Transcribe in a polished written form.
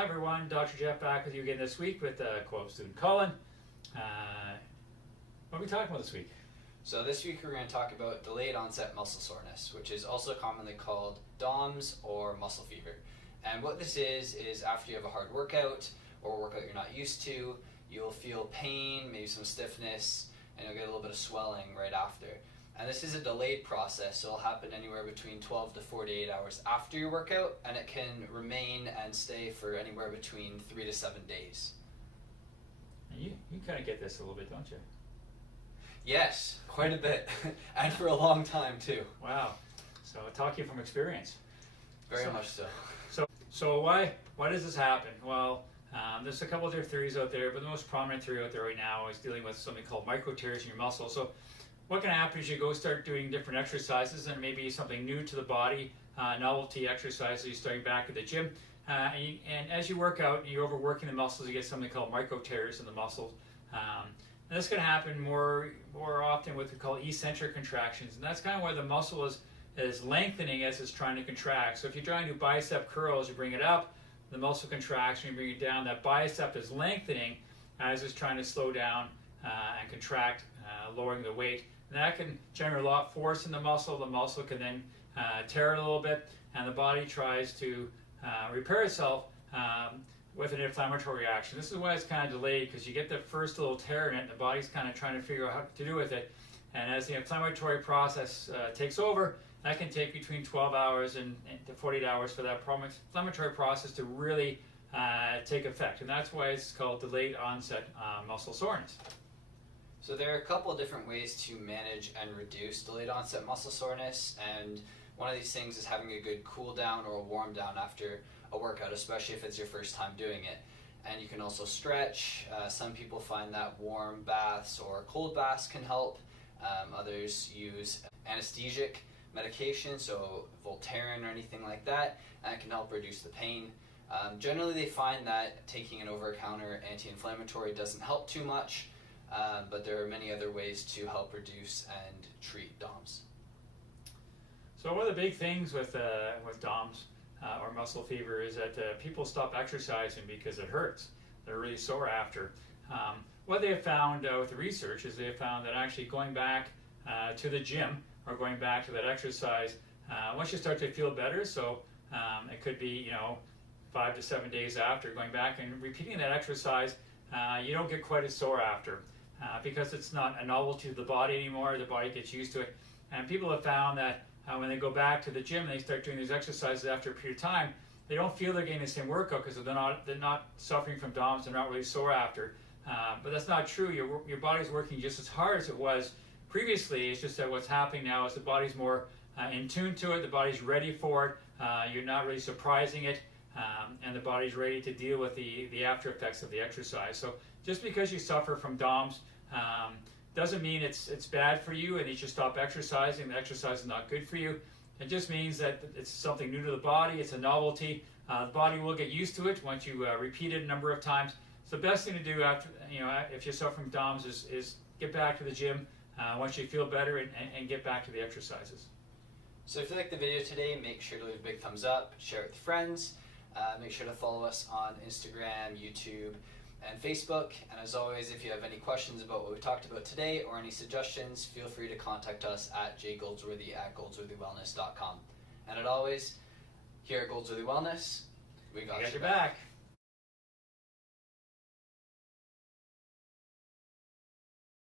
Hi everyone, Dr. Jeff back with you again this week with co-op student Colin. What are we talking about this week? So this week we're going to talk about delayed onset muscle soreness, which is also commonly called DOMS or muscle fever. And what this is after you have a hard workout or a workout you're not used to, you'll feel pain, maybe some stiffness, and you'll get a little bit of swelling right after. And this is a delayed process, so it'll happen anywhere between 12 to 48 hours after your workout, and it can remain and stay for anywhere between 3 to 7 days. You kind of get this a little bit, don't you? Yes, quite a bit, and for a long time too. Wow, so talking from experience. Very much so. So why does this happen? Well, there's a couple of different theories out there, but the most prominent theory out there right now is dealing with something called micro tears in your muscle. So what can happen is you go start doing different exercises and maybe something new to the body, novelty exercises, you're starting back at the gym. And as you work out, you're overworking the muscles, you get something called micro tears in the muscles. And this can happen more often with what we call eccentric contractions. And that's kind of where the muscle is lengthening as it's trying to contract. So if you're trying to do bicep curls, you bring it up, the muscle contracts, and you bring it down. That bicep is lengthening as it's trying to slow down and contract, lowering the weight. And that can generate a lot of force in the muscle. The muscle can then tear it a little bit, and the body tries to repair itself with an inflammatory reaction. This is why it's kind of delayed, because you get the first little tear in it, and the body's kind of trying to figure out what to do with it. And as the inflammatory process takes over, that can take between 12 hours and to 48 hours for that inflammatory process to really take effect. And that's why it's called delayed onset muscle soreness. So there are a couple of different ways to manage and reduce delayed onset muscle soreness, and one of these things is having a good cool down or a warm down after a workout, especially if it's your first time doing it. And you can also stretch. Some people find that warm baths or cold baths can help. Others use anesthetic medication, so Voltaren or anything like that, and it can help reduce the pain. Generally they find that taking an over-the-counter anti-inflammatory doesn't help too much, but there are many other ways to help reduce and treat DOMS. So one of the big things with DOMS or muscle fever is that people stop exercising because it hurts. They're really sore after. What they have found with the research is they have found that actually going back to the gym or going back to that exercise, once you start to feel better, so it could be 5 to 7 days after going back and repeating that exercise, you don't get quite as sore after because it's not a novelty to the body anymore. The body gets used to it, and people have found that when they go back to the gym and they start doing these exercises after a period of time, they don't feel they're getting the same workout because they're not suffering from DOMS. They're not really sore after, but that's not true. Your body's working just as hard as it was previously. It's just that what's happening now is the body's more in tune to it. The body's ready for it. You're not really surprising it, and the body's ready to deal with the after effects of the exercise. So just because you suffer from DOMS doesn't mean it's bad for you and you should stop exercising. The exercise is not good for you. It just means that it's something new to the body. It's a novelty. The body will get used to it once you repeat it a number of times. So the best thing to do after, if you're suffering from DOMS is get back to the gym once you feel better and get back to the exercises. So if you like the video today, make sure to leave a big thumbs up, share it with friends. Make sure to follow us on Instagram, YouTube, and Facebook. And as always, if you have any questions about what we talked about today or any suggestions, feel free to contact us at jgoldsworthy@goldsworthywellness.com. And as always, here at Goldsworthy Wellness, we got your back.